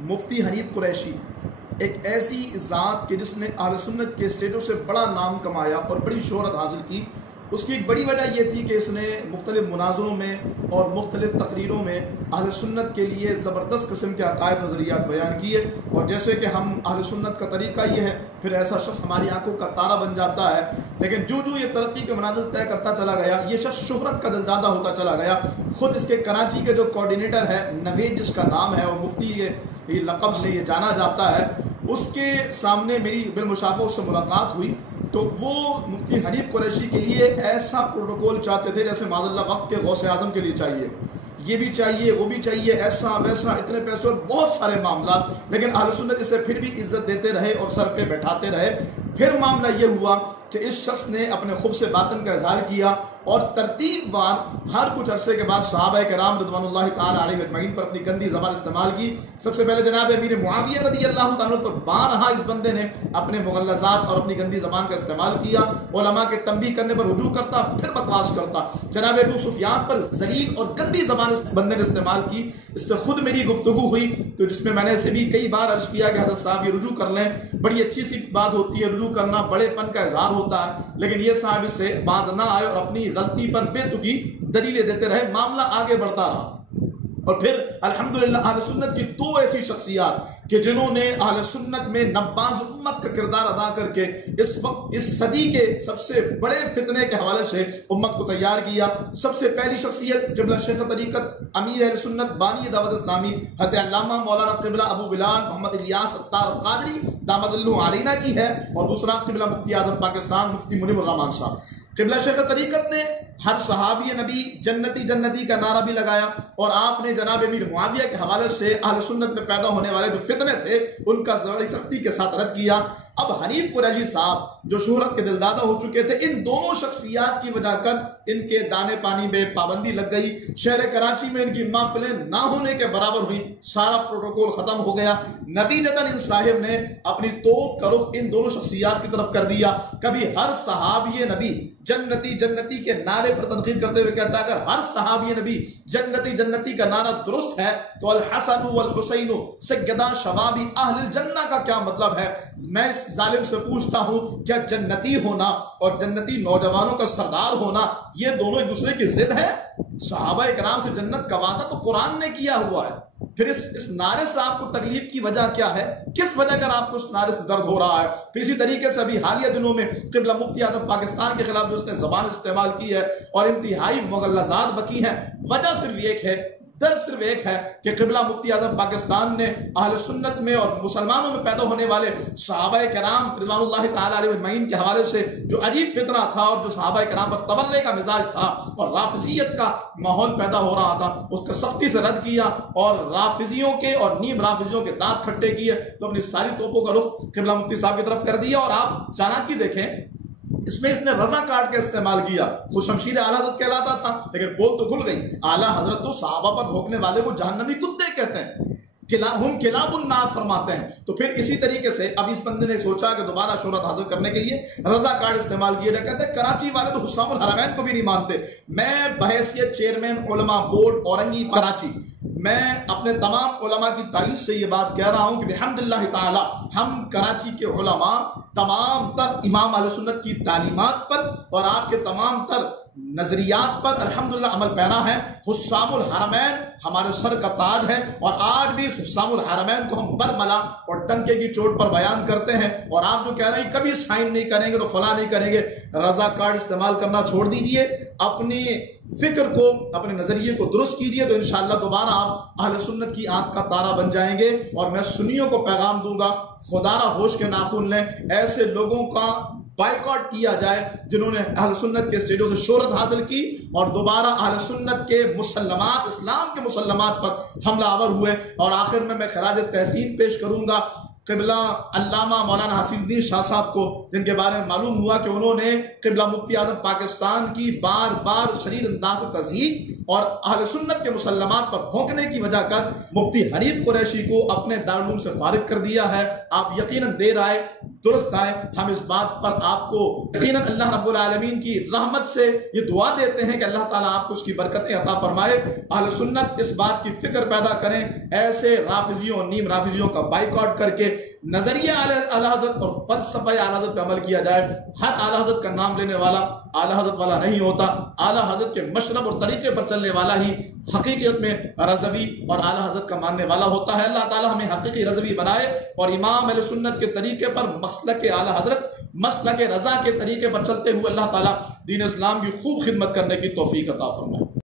مفتی حنیف قریشی ایک ایسی ذات کہ جس نے اہل سنت کے اسٹیجوں سے بڑا نام کمایا اور بڑی شہرت حاصل کی. اس کی ایک بڑی وجہ یہ تھی کہ اس نے مختلف مناظروں میں اور مختلف تقریروں میں اہل سنت کے لیے زبردست قسم کے عقائد نظریات بیان کیے. اور جیسے کہ ہم اہل سنت کا طریقہ یہ ہے، پھر ایسا شخص ہماری آنکھوں کا تارہ بن جاتا ہے. لیکن جو یہ ترقی کے منازل طے کرتا چلا گیا، یہ شخص شہرت کا دلدادہ ہوتا چلا گیا. خود اس کے کراچی کے جو کوارڈینیٹر ہے، نوید جس کا نام ہے اور مفتی یہ لقب سے یہ جانا جاتا ہے، اس کے سامنے میری بالمشافہ اس سے ملاقات ہوئی تو وہ مفتی حنیف قریشی کے لیے ایسا پروٹوکول چاہتے تھے جیسے معاذ اللہ وقت کے غوث اعظم کے لیے چاہیے. یہ بھی چاہیے، وہ بھی چاہیے، ایسا ویسا، اتنے پیسے اور بہت سارے معاملات. لیکن اہل سنت اسے پھر بھی عزت دیتے رہے اور سر پہ بیٹھاتے رہے. پھر معاملہ یہ ہوا کہ اس شخص نے اپنے خبث باطن کا اظہار کیا اور ترتیب وار ہر کچھ عرصے کے بعد صحابہ کرام رضوان اللہ تعالی علیہ اجمعین پر اپنی گندی زبان استعمال کی. سب سے پہلے جناب امیر معاویہ رضی اللہ تعالیٰ پر بارہا اس بندے نے اپنے مغلظات اور اپنی گندی زبان کا استعمال کیا. علماء کے تنبیہ کرنے پر رجوع کرتا، پھر بکواس کرتا. جناب ابو سفیان پر ذلیل اور گندی زبان اس بندے نے استعمال کی. اس سے خود میری گفتگو ہوئی تو جس میں نے اسے بھی کئی بار عرض کیا کہ حضرت صاحب یہ رجوع کر لیں، بڑی اچھی سی بات ہوتی ہے، رجوع کرنا بڑے پن کا اظہار ہوتا ہے. لیکن یہ صاحب اس سے باز نہ آئے اور اپنی غلطی پر بے تکی دلیلیں دیتے رہے. معاملہ آگے بڑھتا رہا اور پھر الحمدللہ اہل سنت کی دو ایسی شخصیات کہ جنہوں نے اہل سنت میں نباز امت کا کردار ادا کر کے اس وقت اس صدی کے سب سے بڑے فتنے کے حوالے سے امت کو تیار کیا. سب سے پہلی شخصیت قبلہ شیخ طریقت امیر اہل سنت بانی دعوت اسلامی حضرت علامہ مولانا قبلہ ابو بلال محمد الیاس اتار قادری دامت اللہ علینا کی ہے، اور دوسرا قبلہ مفتی اعظم پاکستان مفتی منیب الرحمان صاحب. قبلہ شیخ طریقت نے ہر صحابی نبی جنتی جنتی کا نعرہ بھی لگایا، اور آپ نے جناب امیر معاویہ کے حوالے سے اہل سنت میں پیدا ہونے والے جو فتنے تھے ان کا بڑی سختی کے ساتھ رد کیا. اب حنیف قریشی صاحب جو شہرت کے دلدادہ ہو چکے تھے، ان دونوں شخصیات کی وجہ کر ان کے دانے پانی میں پابندی لگ گئی. شہر کراچی میں ان کی محفلیں نہ ہونے کے برابر ہوئی، سارا پروٹوکول ختم ہو گیا. نتیجتاً ان صاحب نے اپنی توپ کا رخ ان دونوں شخصیات کی طرف کر دیا. کبھی ہر صحابی نبی جنتی جنتی کے نعرے پر تنقید کرتے ہوئے کہتا ہے اگر ہر صحابی نبی جنتی جنتی کا نعرہ درست ہے تو الحسن والحسین سیدا شباب اہل الجنہ کا کیا مطلب ہے؟ میں اس ظالم سے پوچھتا ہوں کیا جنتی ہونا اور جنتی نوجوانوں کا سردار ہونا یہ دونوں ایک دوسرے کی ضد ہے؟ صحابہ کرام سے جنت کا وعدہ تو قرآن نے کیا ہوا ہے. پھر اس نعرے سے آپ کو تکلیف کی وجہ کیا ہے؟ کس وجہ کر آپ کو اس نعرے سے درد ہو رہا ہے؟ پھر اسی طریقے سے ابھی حالیہ دنوں میں قبلہ مفتی اعظم پاکستان کے خلاف جو اس نے زبان استعمال کی ہے اور انتہائی مغلظات بکی ہیں، وجہ صرف ایک ہے، درد صرف ایک ہے کہ قبلہ مفتی اعظم پاکستان نے اہل سنت میں اور مسلمانوں میں پیدا ہونے والے صحابہ کرام رضوان اللہ تعالی علیہ اجمعین کے حوالے سے جو عجیب فتنہ تھا اور جو صحابہ کرام پر تبرے کا مزاج تھا اور رافضیت کا ماحول پیدا ہو رہا تھا، اس کا سختی سے رد کیا اور رافضیوں کے اور نیم رافضیوں کے دانت کھٹے کیے تو اپنی ساری توپوں کا رخ قبلہ مفتی صاحب کی طرف کر دیا. اور آپ چاناکی دیکھیں اس میں اس نے رضا کاٹ کا استعمال کیا. خود شمشیر اعلیٰ حضرت کہلاتا تھا لیکن بول تو کھل گئی. اعلیٰ حضرت تو صحابہ پر بھونکنے والے کو جہنمی کتے کہتے ہیں، ہم کلاب النار فرماتے ہیں. تو پھر اسی طریقے سے اب اس بندے نے سوچا کہ دوبارہ شہرت حاصل کرنے کے لیے رضا کارڈ استعمال کیا جائے. کہتے ہیں کراچی والے تو حسام الحرمین کو بھی نہیں مانتے. میں بحیثیت چیئرمین علماء بورڈ اورنگی کراچی میں اپنے تمام علماء کی تائید سے یہ بات کہہ رہا ہوں کہ بحمداللہ تعالی ہم کراچی کے علماء تمام تر امام اہل سنت کی تعلیمات پر اور آپ کے تمام تر نظریات پر الحمدللہ عمل پیرا ہے. حسام الحرمین ہمارے سر کا تاج ہے اور آج بھی اس حسام الحرمین کو ہم برملا اور ڈنکے کی چوٹ پر بیان کرتے ہیں. اور آپ جو کہہ رہے ہیں کبھی سائن نہیں کریں گے تو فلاں نہیں کریں گے، رضا کارڈ استعمال کرنا چھوڑ دیجئے، اپنی فکر کو اپنے نظریے کو درست کیجئے تو انشاءاللہ دوبارہ آپ اہل سنت کی آنکھ کا تارہ بن جائیں گے. اور میں سنیوں کو پیغام دوں گا خدا را ہوش کے ناخن لیں، ایسے لوگوں کا بائیکاٹ کیا جائے جنہوں نے اہل سنت کے اسٹیجوں سے شہرت حاصل کی اور دوبارہ اہل سنت کے مسلمات اسلام کے مسلمات پر حملہ آور ہوئے. اور آخر میں خراج تحسین پیش کروں گا قبلہ علامہ مولانا حسین الدین شاہ صاحب کو، جن کے بارے میں معلوم ہوا کہ انہوں نے قبلہ مفتی اعظم پاکستان کی بار بار شدید انداز سے تضحیک اور اہل سنت کے مسلمات پر بھونکنے کی وجہ کر مفتی حنیف قریشی کو اپنے دارالعلوم سے فارغ کر دیا ہے. آپ یقیناً دیر آئے درست آئے، ہم اس بات پر آپ کو یقیناً اللہ رب العالمین کی رحمت سے یہ دعا دیتے ہیں کہ اللہ تعالیٰ آپ کو اس کی برکتیں عطا فرمائے۔ اہل سنت اس بات کی فکر پیدا کریں، ایسے رافضیوں اور نیم رافضیوں کا بائیکاٹ کر کے نظریہ اعلیٰ حضرت اور فلسفہ اعلیٰ حضرت پہ عمل کیا جائے۔ ہر اعلیٰ حضرت کا نام لینے والا اعلیٰ حضرت والا نہیں ہوتا، اعلیٰ حضرت کے مشرب اور طریقے پر چلنے والا ہی حقیقت میں رضوی اور اعلیٰ حضرت کا ماننے والا ہوتا ہے۔ اللہ تعالیٰ ہمیں حقیقی رضوی بنائے اور امام اہل سنت کے طریقے پر، مسلک اعلیٰ حضرت، مسلک رضا کے طریقے پر چلتے ہوئے اللہ تعالیٰ دین اسلام کی خوب خدمت کرنے کی توفیق عطا فرمائے۔